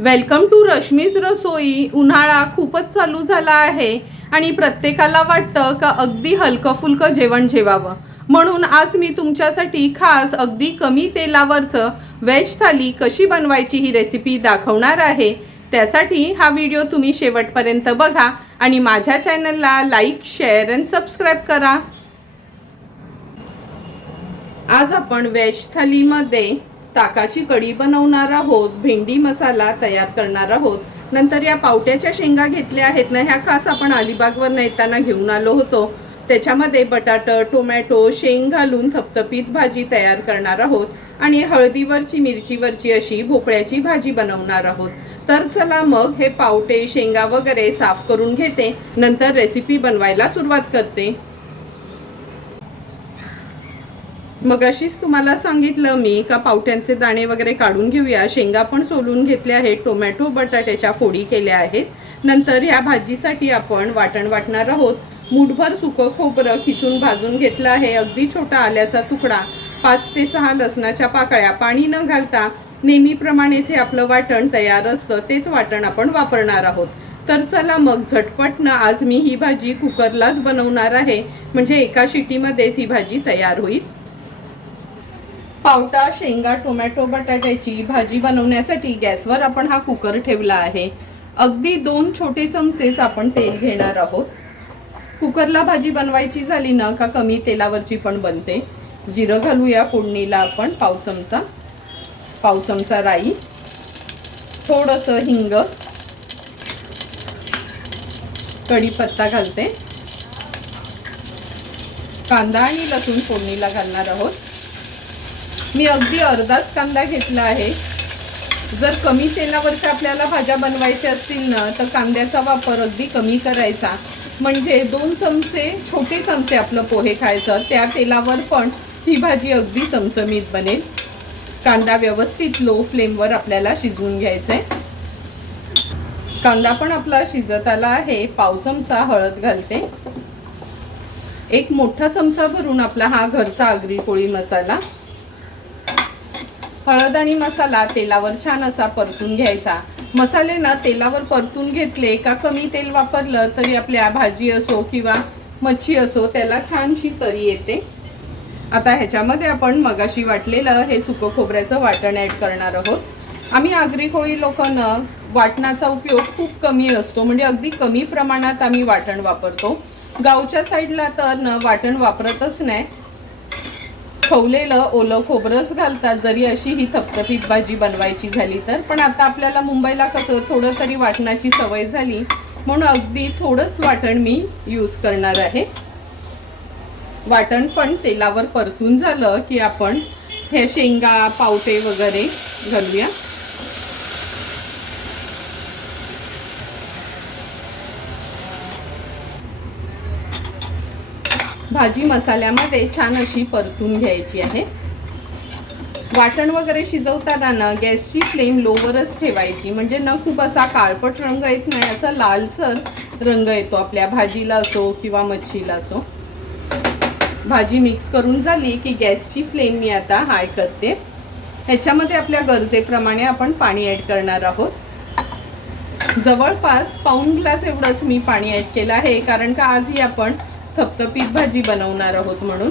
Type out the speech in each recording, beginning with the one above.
Welcome to Rashmi's रसोई। उन्हाळा खूपच चालू झाला आहे आणि प्रत्येकाला वाटतं का अगदी हलकं फुलकं जेवण जेवावं, म्हणून आज मी तुमच्यासाठी खास अगदी कमी तेलावरचं व्हेज थाली कशी बनवायची ही रेसिपी दाखवणार आहे। त्यासाठी हा व्हिडिओ तुम्ही शेवटपर्यंत बघा आणि माझ्या चॅनलला लाईक, शेअर आणि सबस्क्राईब करा। आज आपण व्हेज थालीमध्ये ताकाची कढी बनवणार आहोत, भेंडी मसाला तयार करणार आहोत। नंतर या पावट्याच्या शेंगा घेतल्या आहेत ना, ह्या खास आपण अलिबागवर येताना घेऊन आलो होतो। त्याच्यामध्ये बटाटा, टोमॅटो, शेंग घालून थपथपीत भाजी तयार करणार आहोत आणि हळदीवरची मिरचीवरची अशी भोपळ्याची भाजी बनवणार आहोत। तर चला मग हे पावटे, शेंगा वगैरे साफ करून घेते, नंतर रेसिपी बनवायला सुरुवात करते। मग अशीच तुम्हाला सांगितलं मी का पावट्यांचे दाणे वगैरे काढून घेऊया, शेंगा पण सोलून घेतल्या आहेत, टोमॅटो बटाट्याच्या फोडी केल्या आहेत। नंतर ह्या भाजीसाठी आपण वाटण वाटणार आहोत। मूठभर सुकं खोबरं खिसून भाजून घेतलं आहे, अगदी छोटा आल्याचा तुकडा, 5 ते 6 लसणाच्या पाकळ्या, पाणी न घालता नेहमीप्रमाणेच हे आपलं वाटण तयार असतं, तेच वाटण आपण वापरणार आहोत। तर चला मग झटपट ना आज मी ही भाजी कुकरलाच बनवणार आहे, म्हणजे एका शिटीमध्येच ही भाजी तयार होईल। पावटा, शेंगा, टोमॅटो बटाट्याची भाजी बनवण्यासाठी गॅसवर आपण हा कुकर ठेवला आहे। अगदी 2 छोटे चमचेच आपण तेल घेणार आहोत। कुकरला भाजी बनवायची झाली ना का कमी तेलावरची पण बनते। जिरं घालूया फोडणीला आपण पाव चमचा राई, थोडंसं हिंग, कढीपत्ता घालते, कांदा आणि लसूण फोडणीला घालणार आहोत। मी अगदी अर्धाच कांदा घेतला आहे। जर कमी तेलावरच्या आपल्याला भाज्या बनवायच्या असतील ना तर कांद्याचा वापर अगदी कमी करायचा, म्हणजे 2 चमचे, छोटे चमचे आपलं पोहे खायचं, त्या तेलावर पण ही भाजी अगदी चमचमीत बनेल। कांदा व्यवस्थित लो फ्लेमवर आपल्याला शिजवून घ्यायचा आहे। कांदा पण आपला शिजत आला आहे। पाव चमचा हळद घालते, 1 मोठा चमचा भरून आपला हा घरचा आगरी कोळी मसाला। हळद आणि मसाला तेलावर छान असा परतून घ्यायचा। मसाले ना तेलावर परतून घेतले का कमी तेल वापरलं तरी आपल्या भाजी असो किंवा मच्छी असो त्याला छानशी तरी येते। आता ह्याच्यामध्ये आपण मगाशी वाटलेलं हे सुकं खोबऱ्याचं वाटण ॲड करणार आहोत। आम्ही आगरी कोळी लोकांना वाटणाचा उपयोग खूप कमी असतो, म्हणजे अगदी कमी प्रमाणात आम्ही वाटण वापरतो। गावच्या साईडला तर न वाटण वापरतच नाही, खवलेलं ओलं खोबरंच घालतात जरी अशी ही थपथपीत भाजी बनवायची झाली तर। पण आता आपल्याला मुंबईला कसं थोडं तरी वाटणाची सवय झाली, म्हणून अगदी थोडंच वाटण मी यूज करणार आहे। वाटण पण तेलावर परतून झालं की आपण हे शेंगा, पावटे वगैरे घालूया। भाजी मसाल्यामध्ये छान अशी परतून घ्यायची आहे। वाटण वगैरे शिजवताना ना गॅसची फ्लेम लोवरच ठेवायची, म्हणजे न खूप असा काळपट रंग येत नाही, असा लालसर रंग येतो आपल्या भाजीला असो किंवा मच्छीला असो। भाजी मिक्स करून झाली की गॅसची फ्लेम मी आता हाय करते। ह्याच्यामध्ये आपल्या गरजेप्रमाणे आपण पाणी ॲड करणार आहोत। जवळपास पाऊण ग्लास एवढंच मी पाणी ॲड केलं आहे, कारण का आज ही आपण थपथपीत भाजी बनवणार आहोत म्हणून।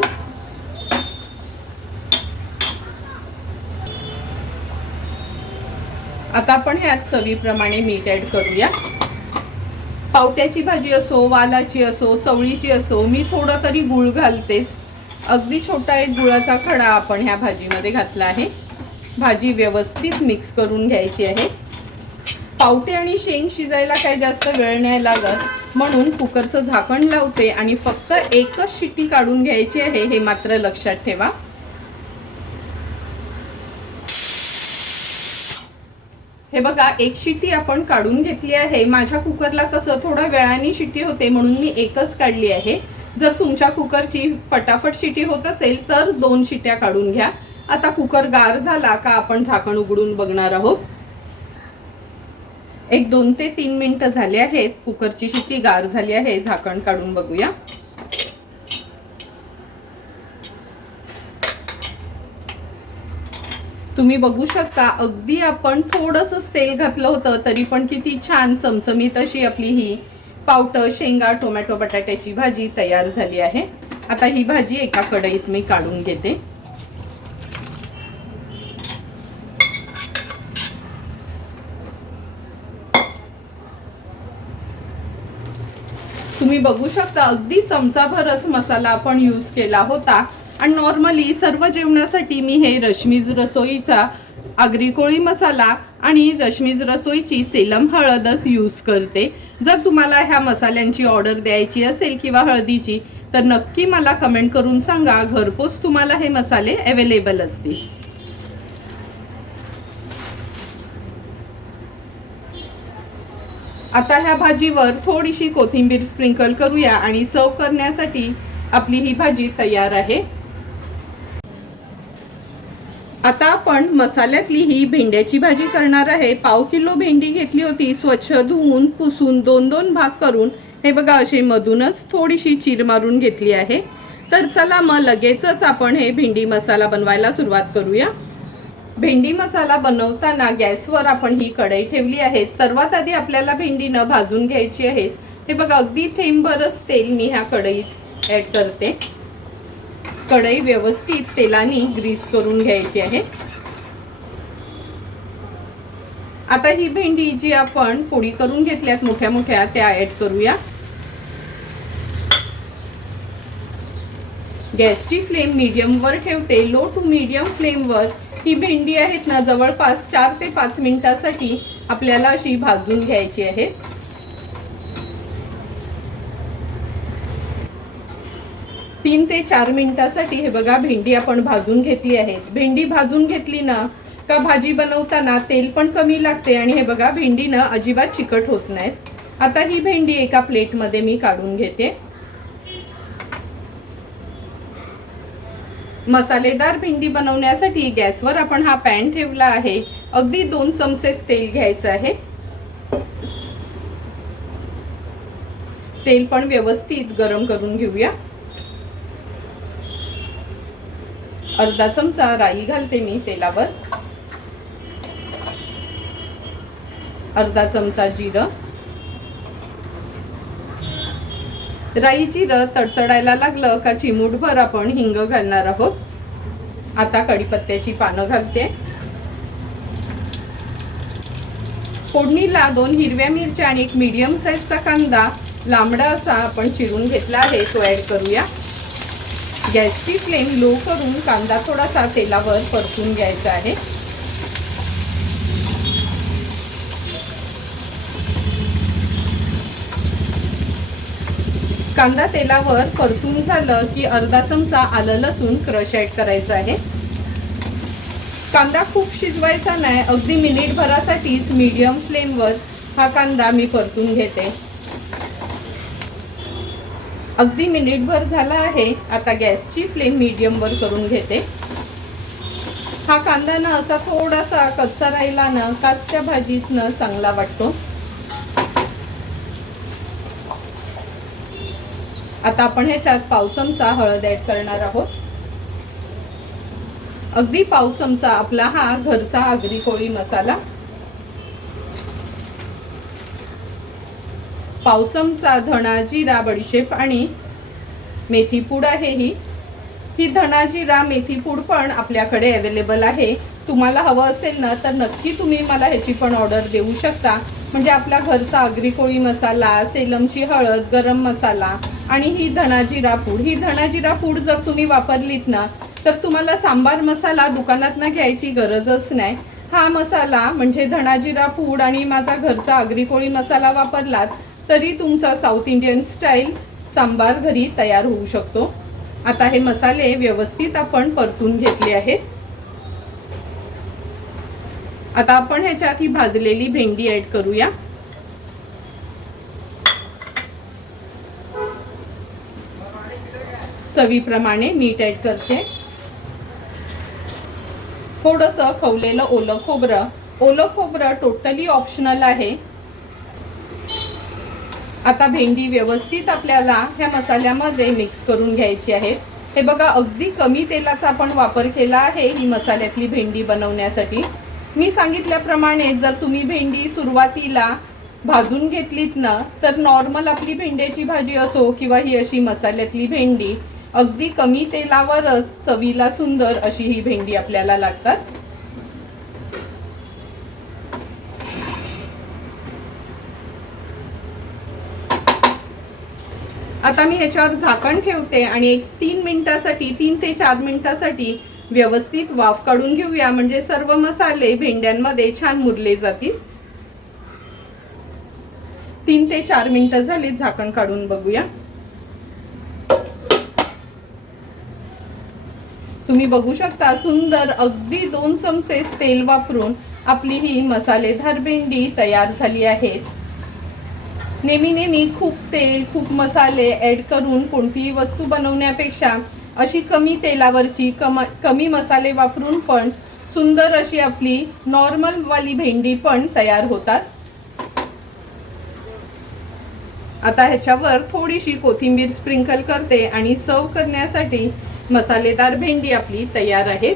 आता आपण ह्यात चवीप्रमाणे मीठ ॲड करूया। पावट्याची भाजी असो, वालाची असो, चवळीची असो, मी थोडं तरी गूळ घालतेच। अगदी छोटा एक गुळाचा खडा आपण ह्या भाजीमध्ये घातला आहे। भाजी व्यवस्थित मिक्स करून घ्यायची आहे। पावटे आणि शेंग शिजायला काही जास्त वेळ नाही लागत, म्हणून कुकरचं झाकण लावते आणि फक्त एकच शिट्टी काढून घ्यायची आहे, हे मात्र लक्षात ठेवा। हे बघा, 1 शिट्टी आपण काढून घेतली आहे। माझ्या कुकरला कसं थोडा वेळाने शिट्टी होते म्हणून मी एकच काढली आहे। जर तुमच्या कुकरची फटाफट शिट्टी होत असेल तर 2 शिट्ट्या काढून घ्या। आता कुकर गार झाला का आपण झाकण उघडून बघणार आहोत। एक 2 ते 3 मिनिटं झाले आहेत, कुकरची शिट्टी गार झाली आहे। झाकण काढून बघूया। तुम्ही बघू शकता अगदी आपण थोडंसंच तेल घातलं होतं तरी पण किती छान चमचमीत अशी आपली ही पावटं शेंगा टोमॅटो बटाट्याची भाजी तयार झाली आहे। आता ही भाजी एका कढईत मी काढून घेते। तुम्ही बघू शकता अगदी चमचाभरच मसाला आपण यूज केला होता आणि नॉर्मली सर्व जेवणासाठी मी हे रश्मीज रसोईचा आगरी कोळी मसाला आणि रश्मीज रसोईची सेलम हळदच यूज करते। जर तुम्हाला ह्या मसाल्यांची ऑर्डर द्यायची असेल किंवा हळदीची तर नक्की मला कमेंट करून सांगा, घरपोच तुम्हाला हे मसाले अवेलेबल असतील। आता ह्या भाजीवर थोडीशी कोथिंबीर स्प्रिंकल करूया आणि सर्व करण्यासाठी आपली ही भाजी तयार आहे। आता आपण मसाल्यातली ही भेंड्याची भाजी करणार आहे। पाव किलो भेंडी घेतली होती, स्वच्छ धुवून पुसून दोन दोन भाग करून हे बघा अशी मधूनच थोडीशी चीर मारून घेतली आहे। तर चला मग लगेचच आपण हे भेंडी मसाला बनवायला सुरुवात करूया। भेंडी मसाला बनवताना गॅसवर आपण ही कढई ठेवली आहे। सर्वात आधी आपल्याला भेंडी न भाजून घ्यायची आहे। हे बघा अगदी थेंबभरच तेल मी ह्या कढईत ऍड करते। कढई व्यवस्थित तेलाने ग्रीस करून घ्यायची आहे। आता ही भेंडी जी आपण फोडी करून घेतल्यात मोठ्या मोठ्या त्या ऍड करूया। गॅसची फ्लेम मीडियम वर ठेवते। लो टू मीडियम फ्लेम वर ही भेंडी आहेत ना जवळपास 4 ते 5 मिनिटांसाठी आपल्याला अशी भाजून घ्यायची आहे। 3 ते 4 मिनिटांसाठी हे बघा भेंडी आपण भाजून घेतली आहे। भेंडी भाजून घेतली ना का भाजी बनवताना तेल पण कमी लागते आणि हे बघा भेंडी ना अजिबात चिकट होत नाहीत। आता ही भेंडी एका प्लेट मध्ये मी काढून घेते। मसालेदार भेंडी बनवण्यासाठी गॅसवर आपण हा पॅन ठेवला आहे। अगदी 2 चमचे तेल घ्यायचं आहे। तेल पण व्यवस्थित गरम करून घेऊया। अर्धा चमचा राई घालते मी तेलावर, अर्धा चमचा जिरं, राई जिरं तडतडायला लागलं का चिमूटभर आपण हिंग घालणार आहोत। आता कढीपत्त्याची पानं घालते। फोडणीला 2 हिरव्या मिरच्या आणि एक मीडियम साईजचा कांदा लांबडा असा आपण चिरून घेतला आहे तो ऍड करूया। गॅसची फ्लेम लो करून कांदा थोडासा तेलावर परतून घ्यायचा आहे। कांदा तेलावर परतून झालं की अर्धा चमचा आलं लसूण क्रश ऍड करायचं आहे। कांदा खूप शिजवायचा नाही, अगदी मिनिटभरासाठीच मीडियम फ्लेमवर हा कांदा मी परतून घेते। अगदी मिनिटभर झाला आहे। आता गॅसची फ्लेम मीडियम वर करून घेते। हा कांदा ना असा थोडासा कच्चा राहिला ना काचच्या भाजीत ना चांगला वाटतो। आता आपण ह्याच्यात पाव चमचा हळद ऍड करणार आहोत। अगदी पाव चमचा आपला हा घरचा आगरी कोळी मसाला, पाव चमचा धणा जिरा बडीशेप आणि मेथी पूड आहे। ही धणा जिरा मेथी पूड पण आपल्याकडे अवेलेबल आहे। तुम्हाला हवं असेल ना तर नक्की तुम्ही मला ह्याची पण ऑर्डर देऊ शकता। म्हणजे आपला घरचा आगरी कोळी मसाला, सेलमची हळद, गरम मसाला आणि ही धणा जिरा पूड, ही धणा जिरा पूड जर तुम्ही वापरलीत ना तर तुम्हाला सांबार मसाला दुकानातनं घ्यायची गरजच नाही। हा मसाला म्हणजे धणा जिरा पूड आणि माझा घरचा आगरी कोळी मसाला वापरलात तरी तुमचा साऊथ इंडियन स्टाईल सांबार घरी तयार होऊ शकतो। आता हे मसाले व्यवस्थित आपण परतून घेतले आहेत। आता आपण ह्याच्यात ही भाजलेली भेंडी ऍड करूया। चवीप्रमाणे मीठ ऍड करते। थोडंसं खवलेलं ओलं खोबरं टोटली ऑप्शनल आहे। आता भेंडी व्यवस्थित आपल्याला ह्या मसाल्यामध्ये मिक्स करून घ्यायची आहे। हे बघा, अगदी कमी तेलाचा आपण वापर केला आहे ही मसाल्यातली भेंडी बनवण्यासाठी. मी सांगितल्याप्रमाणे जर तुम्ही भेंडी सुरुवातीला भाजून घेतलीत ना, तर नॉर्मल आपली भेंड्याची भाजी असो किंवा ही अशी मसाल्यातली भेंडी अगदी कमी तेलावरच चवीला सुंदर अशी ही भेंडी आपल्याला लागतात. आता मी ह्याच्यावर झाकण ठेवते आणि एक 3 ते 4 मिनिटासाठी व्यवस्थित वाफ काढून घेऊया, म्हणजे सर्व मसाले भेंड्यांमध्ये छान मुरले जातील. 3 ते 4 मिनिटं झाली, झाकण काढून बघूया. तुम्ही बघू शकता सुंदर अगदी 2 चमचे तेल वापरून आपली ही मसालेदार भेंडी तयार झाली आहे. नेहमी खूप तेल खूप मसाले ऍड करून कोणतीही वस्तू बनवण्यापेक्षा अशी कमी तेलावरची कमी मसाले वापरून पण सुंदर अशी आपली नॉर्मल वाली भेंडी पण तयार होतात. आता ह्याच्यावर थोडीशी कोथिंबीर स्प्रिंकल करते आणि सर्व करण्यासाठी मसालेदार भेंडी आपली तयार आहे.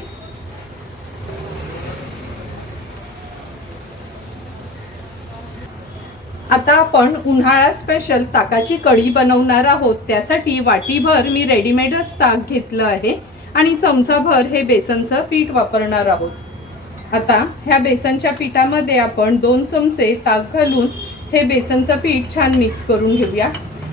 आता आपण उन्हाळा स्पेशल ताकाची कढी बनवणार आहोत. त्यासाठी वाटीभर मी रेडीमेडच ताक घेतलं आहे आणि चमचाभर हे बेसनचं पीठ वापरणार आहोत. आता ह्या बेसनच्या पिठामध्ये आपण 2 चमचे ताक घालून हे बेसनचं पीठ छान मिक्स करून घेऊया.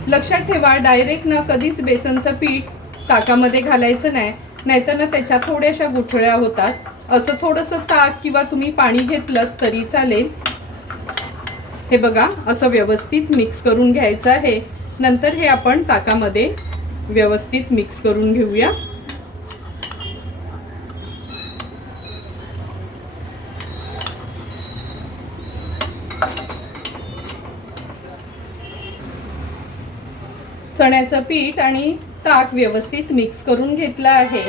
लक्षात ठेवा, डायरेक्ट ना कधीच बेसनचं पीठ ताकामध्ये घालायचं नाही, नाहीतर ना त्याच्या थोड्याशा गुठळ्या होतात. असं थोडंसं ताक किंवा तुम्ही पाणी घेतलं तरी चालेल. हे बघा, असं व्यवस्थित मिक्स करून घ्यायचं आहे. नंतर हे आपण ताकामध्ये व्यवस्थित मिक्स करून घेऊया. चण्याचं पीठ आणि ताक व्यवस्थित मिक्स करून घेतलं आहे.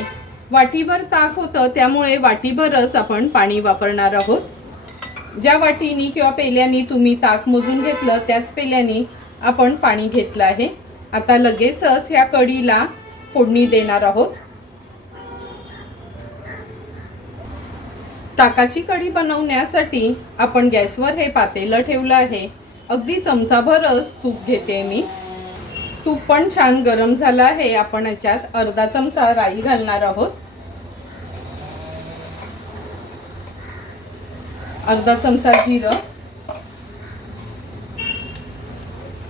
वाटीभर ताक होतं, त्यामुळे वाटीभरच आपण पाणी वापरणार आहोत. ज्या वाटीनी किंवा पेल्यानी तुम्ही ताक मोजून घेतलं त्याच पेल्यानी आपण पाणी घेतलं आहे. आता लगेचच ह्या कढीला फोडणी देणार आहोत. ताकाची कढी बनवण्यासाठी आपण गॅसवर हे पातेलं ठेवलं आहे. अगदी चमचाभरच तूप घेते मी. तूप पण छान गरम झालं आहे. आपण याच्यात अर्धा चमचा राई घालणार आहोत. अर्धा चमचा जिरं,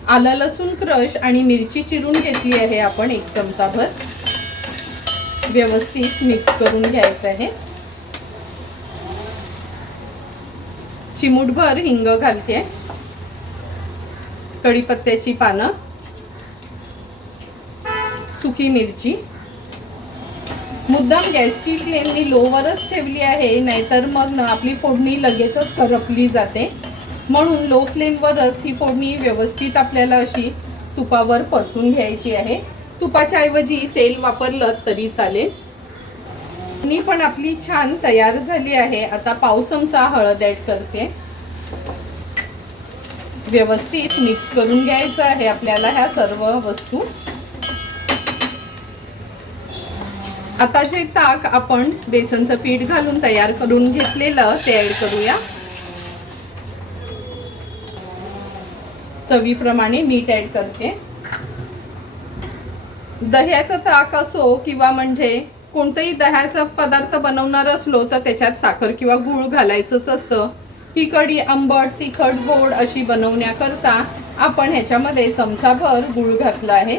आलं लसूण क्रश आणि मिरची चिरून घेतली आहे आपण 1 चमचाभर. व्यवस्थित मिक्स करून घ्यायचं आहे. चिमूटभर हिंग घालते, कढीपत्त्याची पानं, सुकी मिरची. मुद्दाम गॅसची फ्लेम मी लोवरच ठेवली आहे, नाहीतर मग ना आपली फोडणी लगेचच करपली जाते. म्हणून लो फ्लेमवरच ही फोडणी व्यवस्थित आपल्याला अशी तुपावर परतून घ्यायची आहे. तुपाच्या ऐवजी तेल वापरलं तरी चालेल. फोडणी पण आपली छान तयार झाली आहे. आता पाव चमचा हळद ॲड करते. व्यवस्थित मिक्स करून घ्यायचं आहे आपल्याला ह्या सर्व वस्तू. आता जे ताक आपण बेसनचं पीठ घालून तयार करून घेतलेलं ते ऍड करूया. चवीप्रमाणे मीठ ऍड करते. दह्याचं ताक असो किंवा म्हणजे कोणताही दह्याचा पदार्थ बनवणार असलो तर त्याच्यात साखर किंवा गूळ घालायचंच असतं. ही कढी आंबट तिखट गोड अशी बनवण्याकरता आपण ह्याच्यामध्ये चमचाभर गूळ घातला आहे.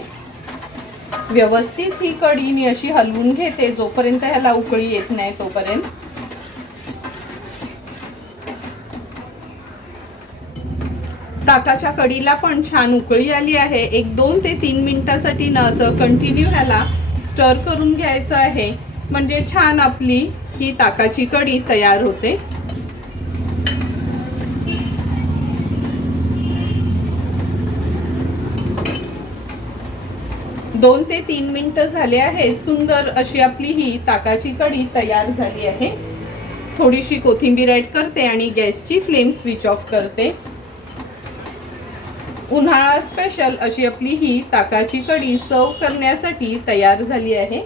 व्यवस्थित ही कढी मी अशी हलवून घेते जोपर्यंत ह्याला उकळी येत नाही तोपर्यंत. ताकाच्या कढीला पण छान उकळी आली आहे. एक 2 ते 3 मिनिटासाठी ना असं कंटिन्यू ह्याला स्टर करून घ्यायचं आहे, म्हणजे छान आपली ही ताकाची कढी तयार होते. 2 ते 3 मिनिटं झाले आहेत. सुंदर अशी आपली ही ताकाची कढी तयार झाली आहे. थोडीशी कोथिंबीर ॲड करते आणि गॅसची फ्लेम स्विच ऑफ करते. उन्हाळा स्पेशल अशी आपली ही ताकाची कढी सर्व करण्यासाठी तयार झाली आहे।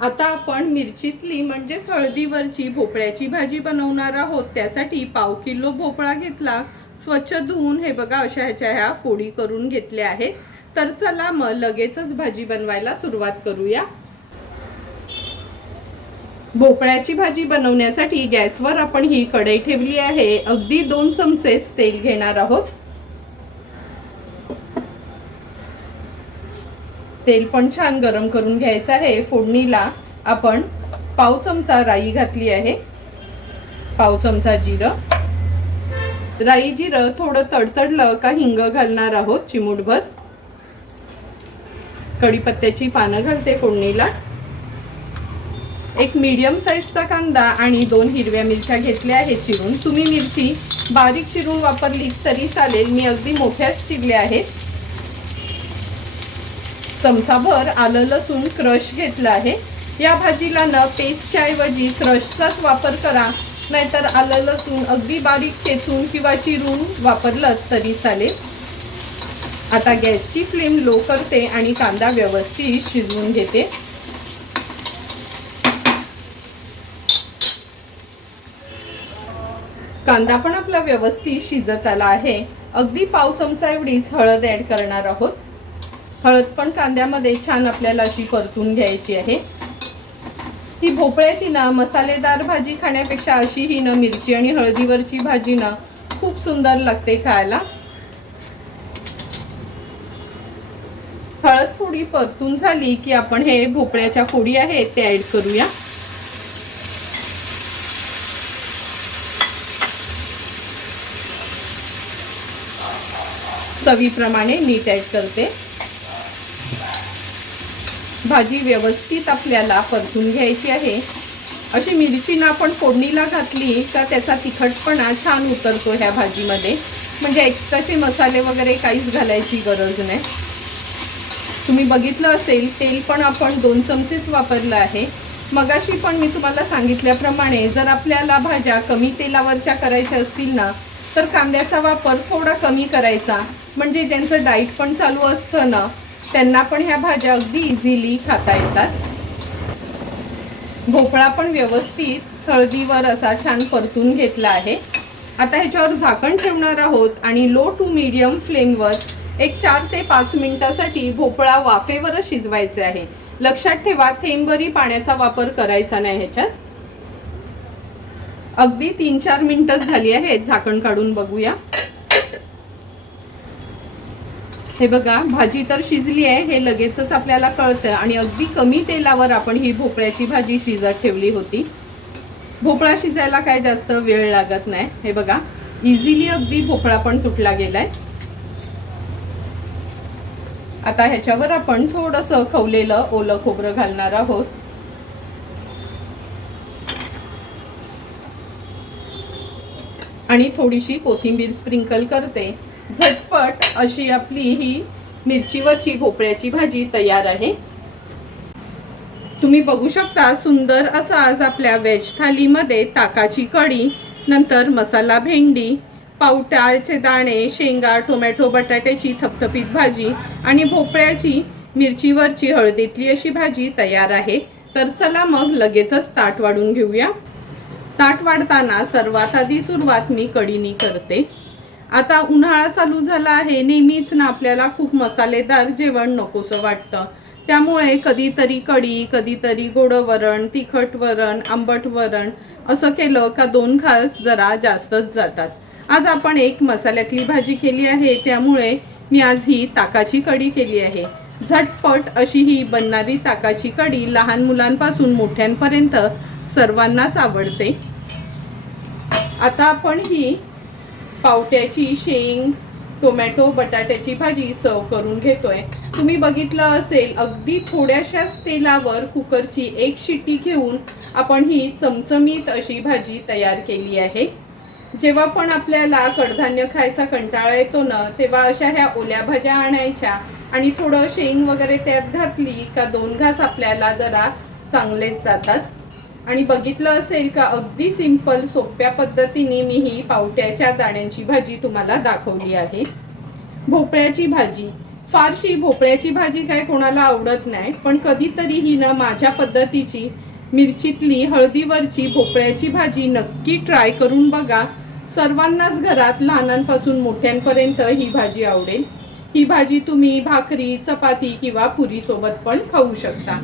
आता आपण मिरचीतली म्हणजेच हळदीवरची भोपळ्याची भाजी बनवणार आहोत। त्यासाठी पाव किलो भोपळा घेतला, स्वच्छ धुवून हे बघा अशा ह्या फोडी करून घेतल्या आहेत। तर चला मग लगेचच भाजी बनवायला सुरुवात करूया। भोपळ्याची भाजी बनवण्यासाठी गॅसवर आपण ही कढई ठेवली आहे। अगदी 2 चमचेच तेल घेणार आहोत। तेल पण छान गरम करून घ्यायचं आहे। फोडणीला आपण पाव चमचा राई घातली आहे, पाव चमचा जिरं। राई जिरं थोडं तडतडलं का हिंग घालणार आहोत चिमूटभर। कढीपत्त्याची पानं घालते फोडणीला। एक मीडियम साईजचा कांदा आणि 2 हिरव्या मिरच्या घेतल्या आहेत चिरून। तुम्ही मिरची बारीक चिरून वापरली तरी चालेल, मी अगदी मोठ्याच चिरल्या आहेत। चमचाभर आलं लसूण क्रश घेतलं आहे। या भाजीला न पेस्टच्या ऐवजी क्रशचाच वापर करा, नाहीतर आलं लसूण अगदी बारीक चेचून किंवा चिरून वापरलं तरी चालेल। आता गॅसची फ्लेम लो करते आणि कांदा व्यवस्थित शिजवून घेते। कांदा पण आपला व्यवस्थित शिजत आला आहे। अगदी पाव चमचा एवढीच हळद ऍड करणार आहोत। हळद पण कांद्यामध्ये छान आपल्याला अशी परतून घ्यायची आहे। ही भोपळ्याची ना मसालेदार भाजी खाण्यापेक्षा अशी ही ना मिरची आणि हळदीवरची भाजी ना खूप सुंदर लागते खायला। हळद थोडी परतून झाली की आपण हे भोपळ्याच्या फोडी आहेत ते ऍड करूया। चवीप्रमाणे मीठ ऍड करते। भाजी व्यवस्थित आपल्याला परतून घ्यायची आहे। अशी मिरची ना आपण फोडणीला घातली का त्याचा तिखटपणा छान उतरतो ह्या भाजीमध्ये, म्हणजे एक्स्ट्राचे मसाले वगैरे काहीच घालायची गरज नाही। तुम्ही बघितलं असेल तेल पण आपण 2 चमचेच वापरलं आहे। मगाशी पण मी तुम्हाला सांगितल्याप्रमाणे जर आपल्याला भाज्या कमी तेलावरच्या करायच्या असतील ना तर कांद्याचा वापर थोडा कमी करायचा, म्हणजे ज्यांचं डाएट पण चालू असतं ना त्यांना पण ह्या भाज्या अगदी इझिली खाता येतात। भोपळा पण व्यवस्थित हळदीवर असा छान परतून घेतला आहे। आता ह्याच्यावर झाकण ठेवणार आहोत आणि लो टू मीडियम फ्लेमवर एक 4 ते 5 मिनिटासाठी भोपळा वाफेवरच शिजवायचे आहे। लक्षात ठेवा थेंबभरी पाण्याचा वापर करायचा नाही ह्याच्यात। अगदी 3-4 मिनिटं झाली आहेत, झाकण काढून बघूया। हे बघा भाजी तर शिजली आहे, हे लगेचच आपल्याला कळतं आणि अगदी कमी तेलावर आपण ही भोपळ्याची भाजी शिजत ठेवली होती। भोपळा शिजायला काय जास्त वेळ लागत नाही। हे बघा इझिली अगदी भोपळा पण तुटला गेलाय। आता ह्याच्यावर आपण थोडंसं खवलेलं ओलं खोबरं घालणार आहोत। आणि थोडीशी कोथिंबीर स्प्रिंकल करते। झटपट अशी आपली ही मिरचीवरची भोपळ्याची भाजी तयार आहे। तुम्ही बघू शकता सुंदर असा आज आपल्या व्हेज थालीमध्ये ताकाची कढी, नंतर मसाला भेंडी, पावट्याचे दाणे, शेंगा, टोमॅटो, बटाट्याची थपथपीत भाजी आणि भोपळ्याची मिरचीवरची हळदीतली अशी भाजी तयार आहे। तर चला मग लगेचच ताट वाढून घेऊया। ताट वाढताना सर्वात आधी सुरुवात मी कढीनी करते। आता उन्हाळा चालू झाला आहे, नेहमीच ना आपल्याला खूप मसालेदार जेवण नकोसं वाटतं। त्यामुळे कधीतरी कढी, कधीतरी गोड वरण, तिखट वरण, आंबट वरण असं केलं का 2 घास जरा जास्तच जातात। आज आपण एक मसाल्यातली भाजी केली आहे, त्यामुळे मी आज ही ताकाची कढी केली आहे। झटपट अशी ही बनणारी ताकाची कढी लहान मुलांपासून मोठ्यांपर्यंत सर्वांनाच आवडते। आता आपण ही पावट्याची शेंग, टोमॅटो, बटाट्याची भाजी सर्व करून घेतोय। तुम्ही बघितलं असेल अगदी थोड्याशाच तेलावर कुकरची 1 शिट्टी घेऊन आपण ही चमचमीत अशी भाजी तयार केली आहे। जेव्हा पण आपल्याला कडधान्य खायचा कंटाळा येतो ना तेव्हा अशा ह्या ओल्या भाज्या आणायच्या आणि थोडं शेंग वगैरे त्यात घातली का 2 घास आपल्याला जरा चांगलेच जातात। आणि बघितलं असेल का अगदी सिंपल सोप्या पद्धतीने मी ही पावट्याच्या दाण्यांची भाजी तुम्हाला दाखवली आहे. भोपळ्याची भाजी, फारशी भोपळ्याची भाजी काय कोणाला आवडत नाही, पण कधीतरी ही ना माझ्या पद्धतीची मिरचीतली हळदीवरची भोपळ्याची भाजी नक्की ट्राय करून बघा. सर्वांनाच घरात लहानांपासून मोठ्यांपर्यंत ही भाजी आवडेल. ही भाजी तुम्ही भाकरी, चपाती किंवा पुरी सोबत पण खाऊ शकता.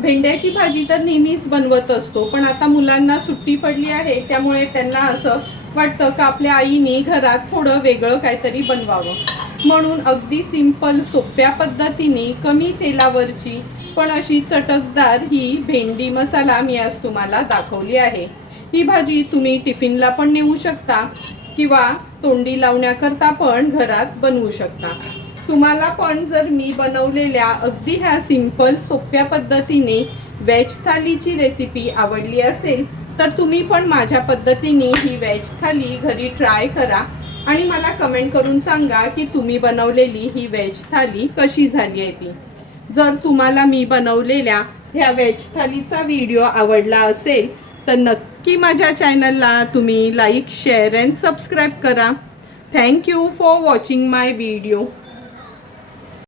भेंड्याची भाजी तर नेहमीच बनवत असतो, पण आता मुलांना सुट्टी पडली आहे त्यामुळे त्यांना असं वाटतं का आपल्या आईने घरात थोडं वेगळं काहीतरी बनवावं, म्हणून अगदी सिंपल सोप्या पद्धतीने कमी तेलावरची पण अशी चटकदार ही भेंडी मसाला मी आज तुम्हाला दाखवली आहे. ही भाजी तुम्ही टिफिनला पण नेऊ शकता किंवा तोंडी लावण्याकरता पण घरात बनवू शकता. तुम्हाला पण जर मी बनवलेल्या अगदी ह्या सिंपल सोप्या पद्धतीने व्हेज थालीची रेसिपी आवडली असेल तर तुम्ही पण माझ्या पद्धतीने ही व्हेज थाली घरी ट्राय करा आणि मला कमेंट करून सांगा की तुम्ही बनवलेली ही व्हेज थाली कशी झाली आहे ती. जर तुम्हाला मी बनवलेल्या ह्या व्हेज थालीचा व्हिडिओ आवडला असेल तर नक्की माझ्या चॅनलला तुम्ही लाईक, शेअर अँड सबस्क्राईब करा. Thank you for watching my video.